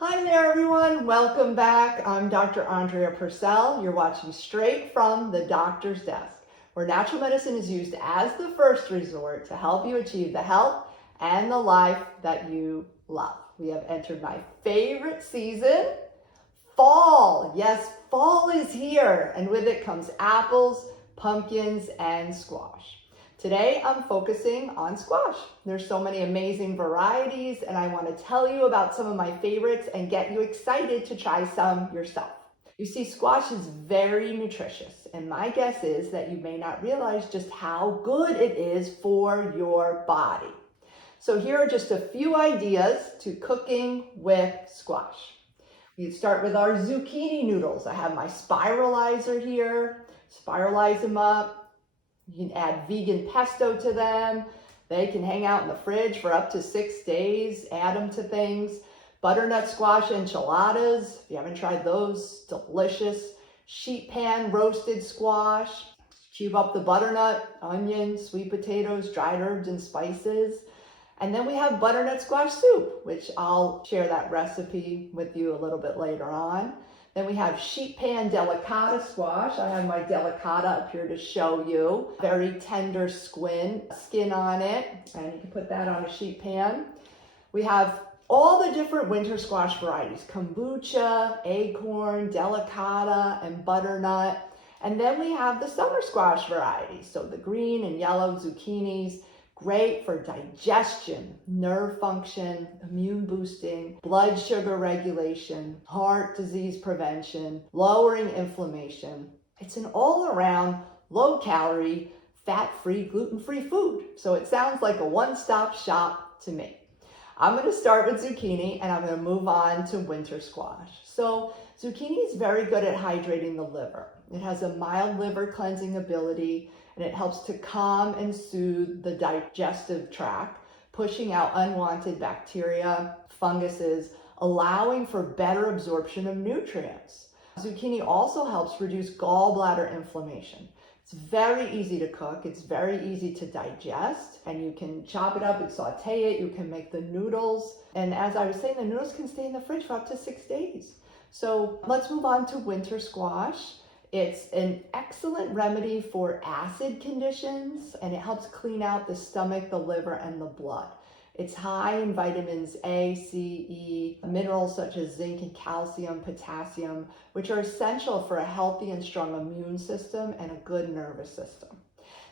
Hi there everyone, welcome back. I'm Dr. Andrea Purcell. You're watching straight from the doctor's desk, where natural medicine is used as the first resort to help you achieve the health and the life that you love. We have entered my favorite season, fall. Yes, fall is here, and with it comes apples, pumpkins, and squash. Today, I'm focusing on squash. There's so many amazing varieties, and I want to tell you about some of my favorites and get you excited to try some yourself. You see, squash is very nutritious, and my guess is that you may not realize just how good it is for your body. So here are just a few ideas to cooking with squash. We start with our zucchini noodles. I have my spiralizer here. Spiralize them up. You can add vegan pesto to them. They can hang out in the fridge for up to 6 days. Add them to things. Butternut squash enchiladas. If you haven't tried those, delicious. Sheet pan roasted squash. Cube up the butternut, onions, sweet potatoes, dried herbs, and spices. And then we have butternut squash soup, which I'll share that recipe with you a little bit later on. Then we have sheet pan delicata squash. I have my delicata up here to show you. Very tender skin on it, and you can put that on a sheet pan. We have all the different winter squash varieties: kombucha, acorn, delicata, and butternut. And then we have the summer squash varieties, so the green and yellow zucchinis. Great for digestion, nerve function, immune boosting, blood sugar regulation, heart disease prevention, lowering inflammation. It's an all-around, low-calorie, fat-free, gluten-free food. So it sounds like a one-stop shop to me. I'm going to start with zucchini and I'm going to move on to winter squash. So zucchini is very good at hydrating the liver. It has a mild liver cleansing ability, and it helps to calm and soothe the digestive tract, pushing out unwanted bacteria, funguses, allowing for better absorption of nutrients. Zucchini also helps reduce gallbladder inflammation. It's very easy to cook, it's very easy to digest, and you can chop it up and saute it, you can make the noodles, and as I was saying, the noodles can stay in the fridge for up to 6 days. So let's move on to winter squash. It's an excellent remedy for acid conditions, and it helps clean out the stomach, the liver, and the blood. It's high in vitamins A, C, E, minerals such as zinc and calcium, potassium, which are essential for a healthy and strong immune system and a good nervous system.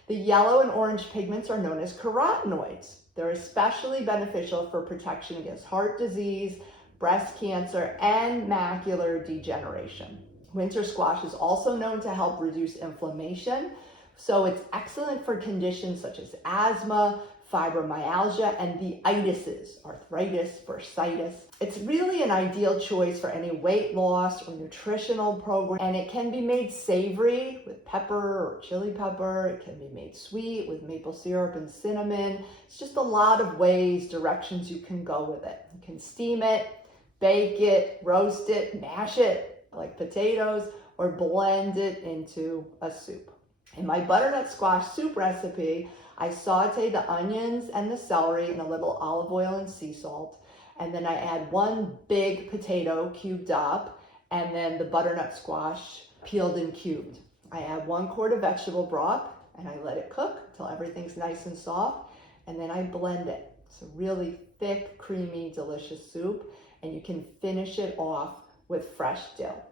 The yellow and orange pigments are known as carotenoids. They're especially beneficial for protection against heart disease, breast cancer, and macular degeneration. Winter squash is also known to help reduce inflammation, so it's excellent for conditions such as asthma, fibromyalgia, and the itises, arthritis, bursitis. It's really an ideal choice for any weight loss or nutritional program, and it can be made savory with pepper or chili pepper. It can be made sweet with maple syrup and cinnamon. It's just a lot of ways, directions you can go with it. You can steam it, bake it, roast it, mash it like potatoes, or blend it into a soup. In my butternut squash soup recipe, I saute the onions and the celery in a little olive oil and sea salt, and then I add 1 big potato cubed up, and then the butternut squash peeled and cubed. I add 1 quart of vegetable broth, and I let it cook until everything's nice and soft, and then I blend it. It's a really thick, creamy, delicious soup, and you can finish it off with fresh dill.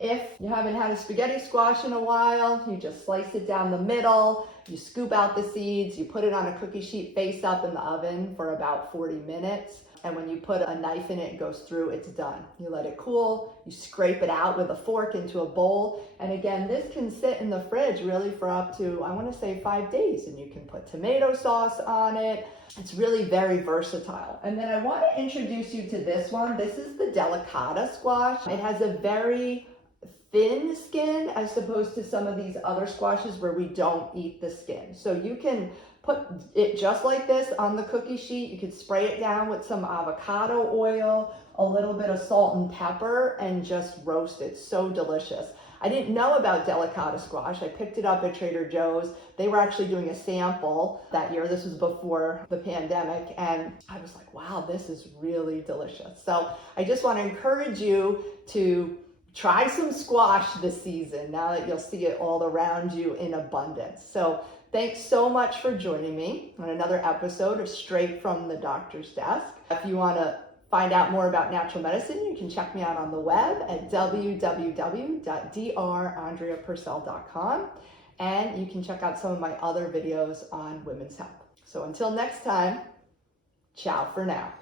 If you haven't had a spaghetti squash in a while, you just slice it down the middle, you scoop out the seeds, you put it on a cookie sheet face up in the oven for about 40 minutes. And when you put a knife in it, it goes through, it's done. You let it cool, you scrape it out with a fork into a bowl. And again, this can sit in the fridge really for up to, I want to say 5 days. And you can put tomato sauce on it. It's really very versatile. And then I want to introduce you to this one. This is the delicata squash. It has a very thin skin as opposed to some of these other squashes where we don't eat the skin. So you can put it just like this on the cookie sheet. You could spray it down with some avocado oil, a little bit of salt and pepper, and just roast it. So delicious. I didn't know about Delicata squash. I picked it up at Trader Joe's. They were actually doing a sample that year. This was before the pandemic. And I was like, wow, this is really delicious. So I just want to encourage you to try some squash this season now that you'll see it all around you in abundance. So thanks so much for joining me on another episode of Straight from the Doctor's Desk. If you want to find out more about natural medicine, you can check me out on the web at www.drandreapurcell.com, and you can check out some of my other videos on women's health. So until next time, ciao for now.